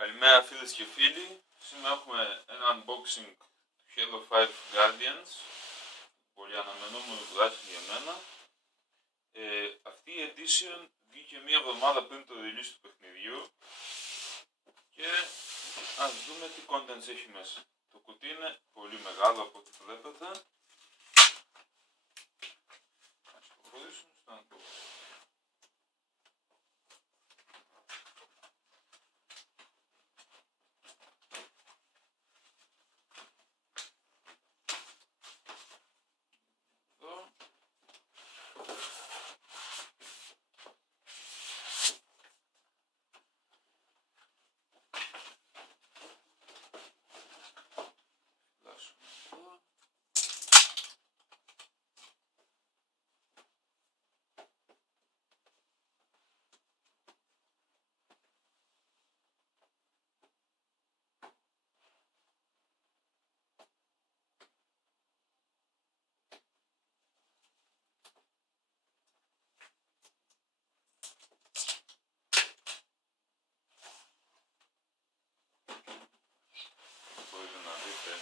Καλημέρα φίλες και φίλοι. Σήμερα έχουμε ένα unboxing του Halo 5 Guardians. Πολύ αναμενόμενο τουλάχιστον για μένα. Αυτή η edition βγήκε μία εβδομάδα πριν το release του παιχνιδιού. Και ας δούμε τι contents έχει μέσα. Το κουτί είναι πολύ μεγάλο από ό,τι βλέπετε. Ας προχωρήσουμε στο unboxing. Μπορείτε να δείτε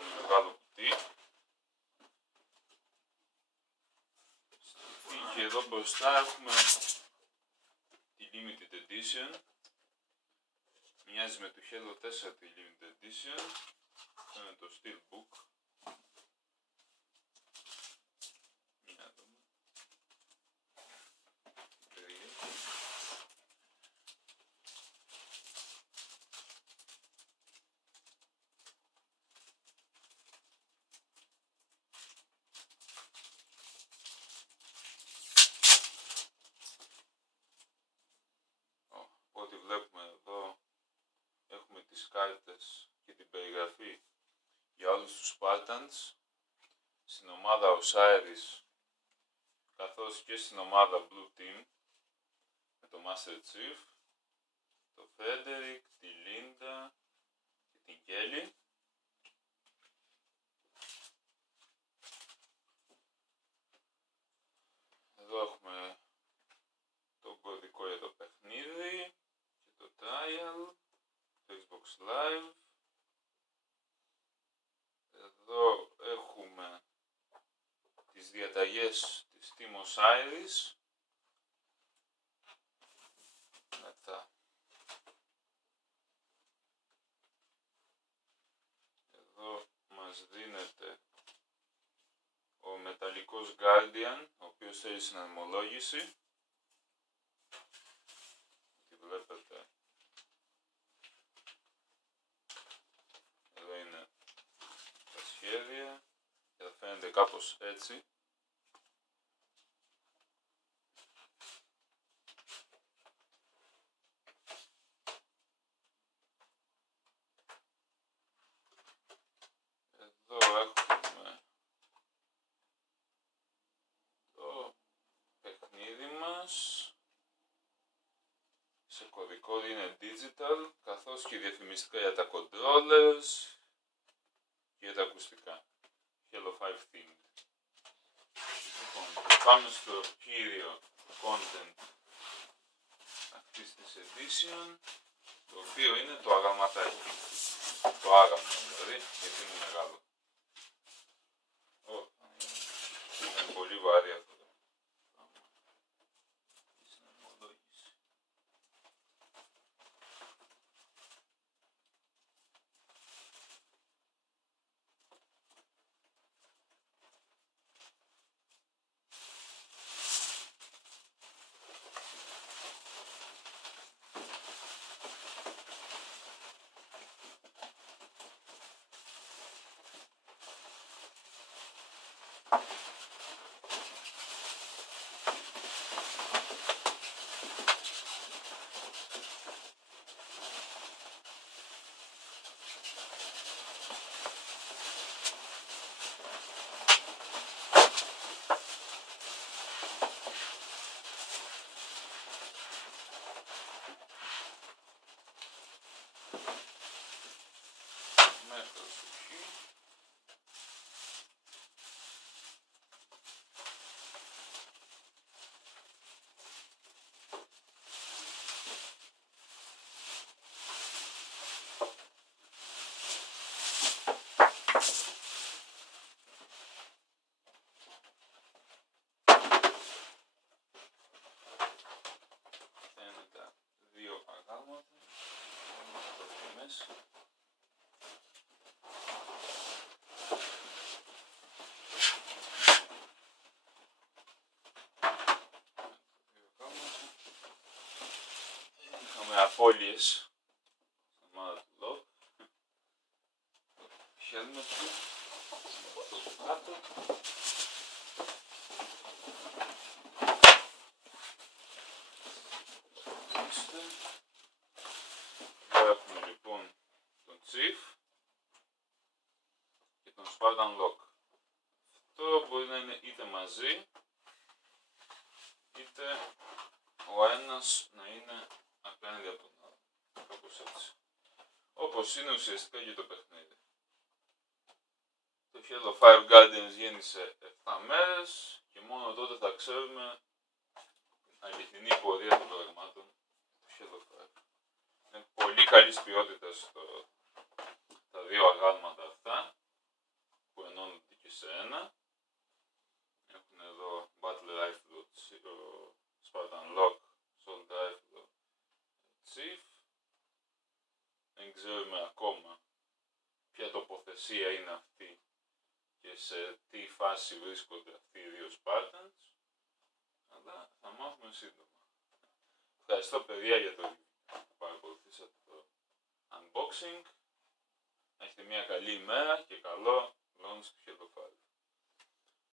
ένα μεγάλο κουτί. Και εδώ μπροστά έχουμε τη Limited Edition. Μοιάζει με το Halo 4 τη Limited Edition. Αυτό είναι το Steelbook. Για να δούμε. Ό,τι βλέπουμε εδώ έχουμε τις κάρτες και την περιγραφή για όλους τους Spartans στην ομάδα Osiris καθώς και στην ομάδα Blue Team με το Master Chief, το Frederick, τη Linda και την Kelly. Εδώ έχουμε το κωδικό για το παιχνίδι και το trial, το Xbox Live. Εδώ έχουμε τις διαταγές της Team Osiris. Μετά εδώ μας δίνεται ο μεταλλικός Guardian, ο οποίος θέλει συναρμολόγηση. Τι βλέπετε, εδώ είναι τα σχέδια και θα φαίνεται κάπως έτσι. Εδώ έχουμε το παιχνίδι μας. Σε κωδικό είναι digital, καθώς και διαφημιστικά για τα controllers και για τα ακουστικά. Halo 5 themed. Λοιπόν, πάμε στο κύριο content αυτής της edition, το οποίο είναι το αγαλματάκι. Το άγαλμα δηλαδή, γιατί είναι μεγάλο. Είναι πολύ βαρύ αυτό. γραμμές. Είχαμε απώλειες στην ομάδα του Λοκ. Χέλμετ του, αυτό το κάτω. Εδώ έχουμε λοιπόν τον Chief και τον Spartan Lock. Αυτό μπορεί να είναι είτε μαζί, είτε ο ένας να είναι απέναντι από τον άλλο. Κάπως έτσι. Όπως είναι ουσιαστικά και το παιχνίδι. Το Halo 5 Guardians γέννησε 7 μέρες και μόνο τότε θα ξέρουμε την αληθινή πορεία των πραγμάτων του Halo 5. Είναι πολύ καλής ποιότητας τα δύο αγάλματα αυτά που ενώνονται και σε ένα. Έχουν εδώ Battle Rifle, Spartan Lock, Assault Rifle, Chief. Δεν ξέρουμε ακόμα ποια τοποθεσία είναι αυτή και σε τι φάση βρίσκονται αυτοί οι δύο Spartans, αλλά θα μάθουμε σύντομα. Ευχαριστώ παιδιά για το που παρακολουθήσατε το unboxing. Να έχετε μια καλή ημέρα και καλό launch του Halo 5.